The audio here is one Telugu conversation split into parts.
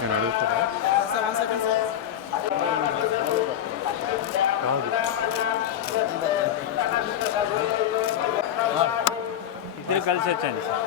నేను అడుగుతారా ఇద్దరు కలిసి వచ్చండి సార్.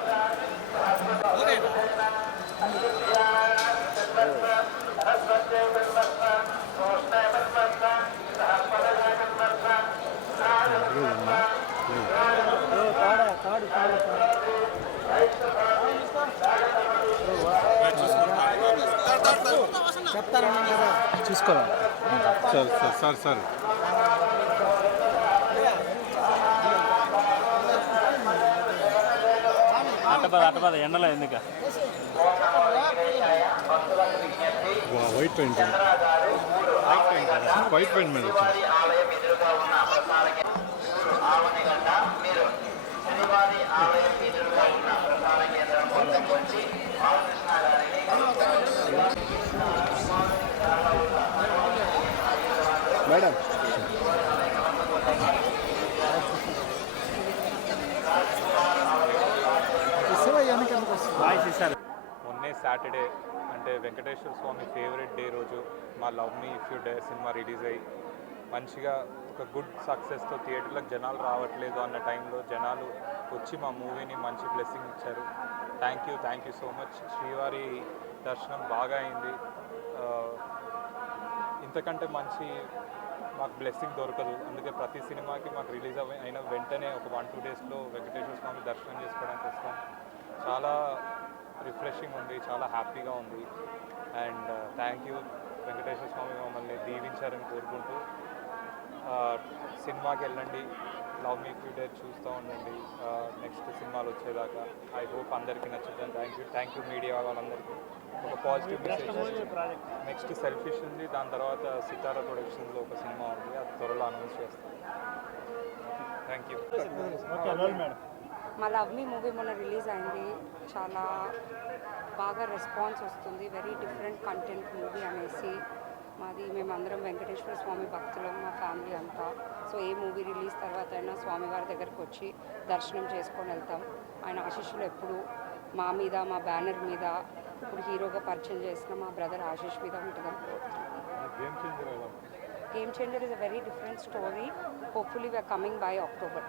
చూసుకోవాలి సార్ అట్టపద ఎండలో ఎందుక వైట్ పెయింట్ మీద వచ్చింది. మేడం మొన్నే సాటర్డే అంటే వెంకటేశ్వర స్వామి ఫేవరెట్ డే రోజు మా love me if you dare cinema release అయ్యి మంచిగా ఒక గుడ్ సక్సెస్తో థియేటర్లకు జనాలు రావట్లేదు అన్న టైంలో జనాలు వచ్చి మా మూవీని మంచి బ్లెస్సింగ్ ఇచ్చారు. Thank you so much. శ్రీవారి దర్శనం బాగా అయింది. ఇంతకంటే మంచి మాకు బ్లెస్సింగ్ దొరకదు. అందుకే ప్రతి సినిమాకి మాకు రిలీజ్ అయిన వెంటనే ఒక 1-2 డేస్లో వెంకటేశ్వర స్వామి దర్శనం చేసుకోవడానికి వస్తాం. చాలా రిఫ్రెషింగ్ ఉంది, చాలా హ్యాపీగా ఉంది. అండ్ థ్యాంక్ యూ వెంకటేశ్వర స్వామి మమ్మల్ని దీవించారని కోరుకుంటూ సినిమాకి వెళ్ళండి, లవ్ మీ ఫ్యూ డేర్ చూస్తూ ఉండండి నెక్స్ట్ సినిమాలు వచ్చేదాకా. ఐ హోప్ అందరికీ నచ్చుతుంది. థ్యాంక్ యూ మీడియా వాళ్ళందరికీ. ఒక పాజిటివ్ మెసేజ్. నెక్స్ట్ సెల్ఫిష్ ఉంది, దాని తర్వాత సితారా ప్రొడక్షన్స్లో ఒక సినిమా ఉంది, అది త్వరలో అనౌన్స్ చేస్తాం. Thank you. మా లవ్ మీ మూవీ మొన్న రిలీజ్ అయింది. చాలా బాగా రెస్పాన్స్ వస్తుంది. వెరీ డిఫరెంట్ కంటెంట్ మూవీ అనేసి. మేమందరం వెంకటేశ్వర స్వామి భక్తులం, మా ఫ్యామిలీ అంతా. సో ఏ మూవీ రిలీజ్ తర్వాత అయినా స్వామివారి దగ్గరకు వచ్చి దర్శనం చేసుకొని వెళ్తాం. ఆయన ఆశీస్సులు ఎప్పుడు మా మీద, మా బ్యానర్ మీద, ఇప్పుడు హీరోగా పరిచయం చేసిన మా బ్రదర్ ఆశీష్ మీద ఉంటుందని కోరుతున్నాం. Game changer is a very different story. Hopefully we're coming by October.